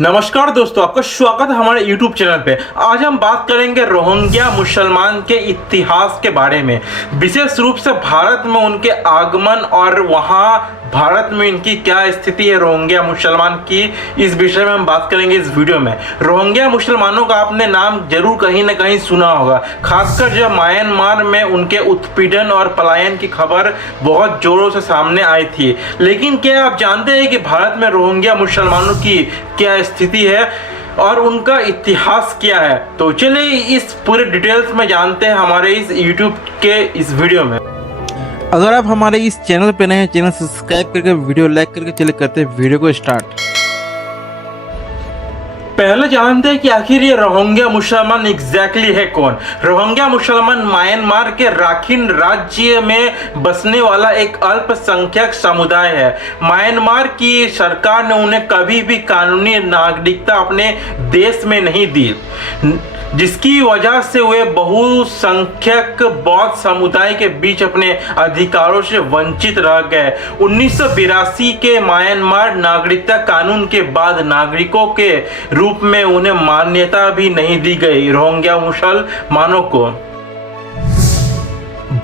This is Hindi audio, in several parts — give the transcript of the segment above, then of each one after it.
नमस्कार दोस्तों, आपका स्वागत है हमारे YouTube चैनल पे। आज हम बात करेंगे रोहिंग्या मुसलमान के इतिहास के बारे में, विशेष रूप से भारत में उनके आगमन और वहाँ भारत में इनकी क्या स्थिति है रोहिंग्या मुसलमान की। इस विषय में हम बात करेंगे इस वीडियो में। रोहिंग्या मुसलमानों का आपने नाम जरूर कहीं ना कहीं सुना होगा, खासकर जब म्यांमार में उनके उत्पीड़न और पलायन की खबर बहुत जोरों से सामने आई थी। लेकिन क्या आप जानते हैं कि भारत में रोहिंग्या मुसलमानों की क्या स्थिति है और उनका इतिहास क्या है? तो चलिए इस पूरे डिटेल्स में जानते हैं हमारे इस YouTube के इस वीडियो में। अगर आप हमारे इस चैनल पे नए हैं, चैनल सब्सक्राइब करके वीडियो लाइक करके चले करते हैं वीडियो को स्टार्ट। पहले जानते हैं कि आखिर ये रोहिंग्या मुसलमान एग्जैक्टली है कौन। रोहिंग्या मुसलमान म्यांमार के राखिन राज्य में बसने वाला एक अल्पसंख्यक समुदाय है। म्यांमार की सरकार ने उन्हें कभी भी कानूनी नागरिकता अपने देश में नहीं दी, जिसकी वजह से वे बहुसंख्यक बौद्ध समुदाय के बीच अपने अधिकारों से वंचित रह गए। 1982 के म्यांमार नागरिकता कानून के बाद नागरिकों के रूप में उन्हें मान्यता भी नहीं दी गई। रोहिंग्या मुसलमानों को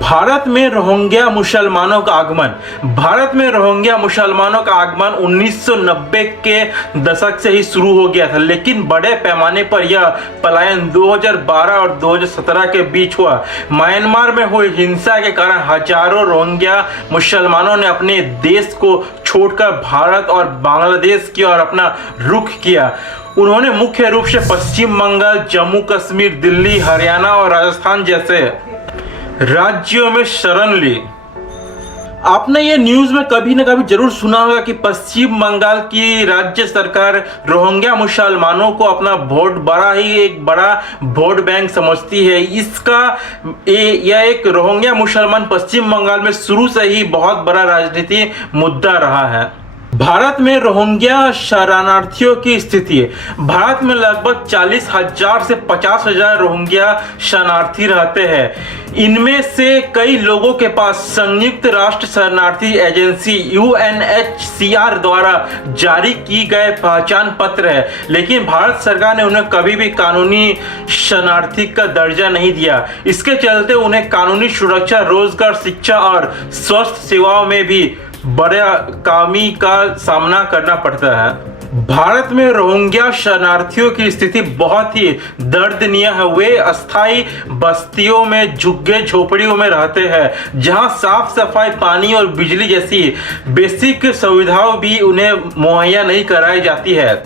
भारत में रोहिंग्या मुसलमानों का आगमन। भारत में रोहिंग्या मुसलमानों का आगमन 1990 के दशक से ही शुरू हो गया था, लेकिन बड़े पैमाने पर यह पलायन 2012 और 2017 के बीच हुआ। म्यांमार में हुई हिंसा के कारण हजारों रोहिंग्या मुसलमानों ने अपने देश को छोड़कर भारत और बांग्लादेश की ओर अपना रुख किया। उन्होंने मुख्य रूप से पश्चिम बंगाल, जम्मू कश्मीर, दिल्ली, हरियाणा और राजस्थान जैसे राज्यों में शरण ली। आपने ये न्यूज में कभी न कभी जरूर सुना होगा कि पश्चिम बंगाल की राज्य सरकार रोहिंग्या मुसलमानों को अपना एक बड़ा वोट बैंक समझती है। यह एक रोहिंग्या मुसलमान पश्चिम बंगाल में शुरू से ही बहुत बड़ा राजनीतिक मुद्दा रहा है। भारत में रोहिंग्या शरणार्थियों की स्थिति है। भारत में लगभग 40,000 से 50,000 रोहिंग्या शरणार्थी रहते हैं। इनमें से कई लोगों के पास संयुक्त राष्ट्र शरणार्थी एजेंसी UNHCR द्वारा जारी की गए पहचान पत्र है, लेकिन भारत सरकार ने उन्हें कभी भी कानूनी शरणार्थी का दर्जा नहीं दिया। इसके चलते उन्हें कानूनी सुरक्षा, रोजगार, शिक्षा और स्वास्थ्य सेवाओं में भी बड़ा कमी का सामना करना पड़ता है। भारत में रोहिंग्या शरणार्थियों की स्थिति बहुत ही दर्दनीय है। वे अस्थायी बस्तियों में, झुग्गे झोपड़ियों में रहते हैं, जहां साफ सफाई, पानी और बिजली जैसी बेसिक सुविधाएं भी उन्हें मुहैया नहीं कराई जाती है।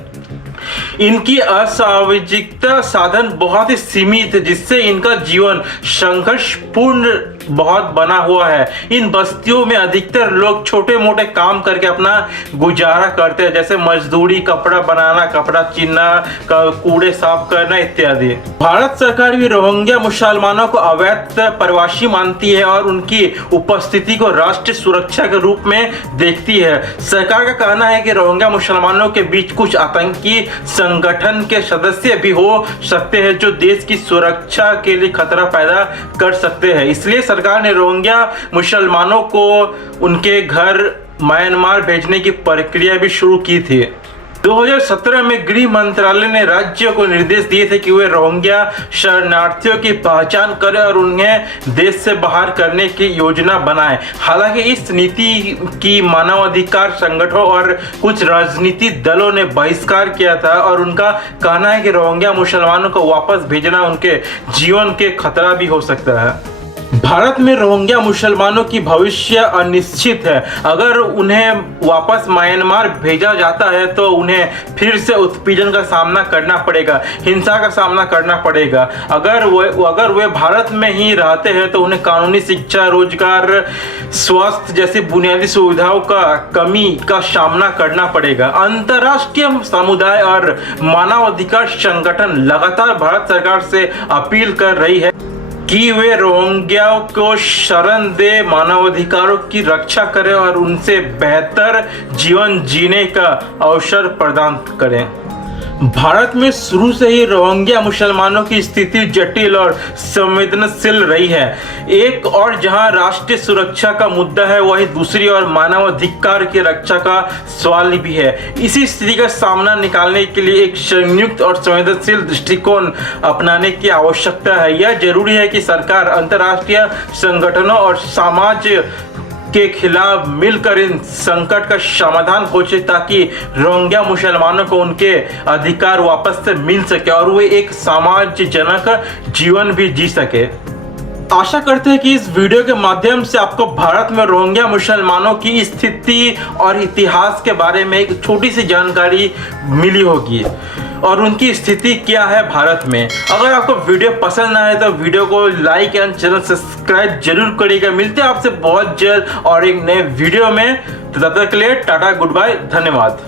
इनकी असामाजिकता साधन बहुत ही सीमित है, जिससे इनका जीवन संघर्षपूर्ण बहुत बना हुआ है। इन बस्तियों में अधिकतर लोग छोटे मोटे काम करके अपना गुजारा करते हैं, जैसे मजदूरी, कपड़ा बनाना, कपड़ा चीनना, कूड़े साफ करना इत्यादि। भारत सरकार भी रोहिंग्या मुसलमानों को अवैध प्रवासी मानती है और उनकी उपस्थिति को राष्ट्रीय सुरक्षा के रूप में देखती है। सरकार का कहना है कि रोहिंग्या मुसलमानों के बीच कुछ आतंकी संगठन के सदस्य भी हो सकते हैं, जो देश की सुरक्षा के लिए खतरा पैदा कर सकते हैं। इसलिए सरकार ने रोहिंग्या मुसलमानों को उनके घर म्यांमार भेजने की प्रक्रिया भी शुरू की थी। 2017 में गृह मंत्रालय ने राज्यों को निर्देश दिए थे कि वे रोहिंग्या शरणार्थियों की पहचान करें और उन्हें देश से बाहर करने की योजना बनाएं। हालांकि इस नीति की मानवाधिकार संगठनों और कुछ राजनीतिक दलों ने बहिष्कार किया था और उनका कहना है कि रोहिंग्या मुसलमानों को वापस भेजना उनके जीवन के खतरा भी हो सकता है। भारत में रोहिंग्या मुसलमानों की भविष्य अनिश्चित है। अगर उन्हें वापस म्यांमार भेजा जाता है तो उन्हें फिर से उत्पीड़न का सामना करना पड़ेगा, हिंसा का सामना करना पड़ेगा। अगर वे भारत में ही रहते हैं तो उन्हें कानूनी शिक्षा, रोजगार, स्वास्थ्य जैसी बुनियादी सुविधाओं का कमी का सामना करना पड़ेगा। अंतर्राष्ट्रीय समुदाय और मानवाधिकार संगठन लगातार भारत सरकार से अपील कर रही है कि वे रोहिंग्याओं को शरण दे, मानवाधिकारों की रक्षा करें और उनसे बेहतर जीवन जीने का अवसर प्रदान करें। भारत में शुरू से ही रोहिंग्या मुसलमानों की स्थिति जटिल और संवेदनशील रही है। एक और जहां राष्ट्रीय सुरक्षा का मुद्दा है, वहीं दूसरी ओर मानवाधिकार की रक्षा का सवाल भी है। इसी स्थिति का सामना निकालने के लिए एक संयुक्त और संवेदनशील दृष्टिकोण अपनाने की आवश्यकता है। यह जरूरी है कि सरकार, अंतर्राष्ट्रीय संगठनों और समाज के खिलाफ मिलकर इन संकट का समाधान खोजे, ताकि रोहिंग्या मुसलमानों को उनके अधिकार वापस से मिल सके और वे एक समाजजनक जीवन भी जी सके। आशा करते हैं कि इस वीडियो के माध्यम से आपको भारत में रोहिंग्या मुसलमानों की स्थिति और इतिहास के बारे में एक छोटी सी जानकारी मिली होगी और उनकी स्थिति क्या है भारत में। अगर आपको वीडियो पसंद आए तो वीडियो को लाइक एंड चैनल सब्सक्राइब जरूर करिएगा। मिलते हैं आपसे बहुत जल्द और एक नए वीडियो में। तो तब तक के लिए टाटा, गुड बाय, धन्यवाद।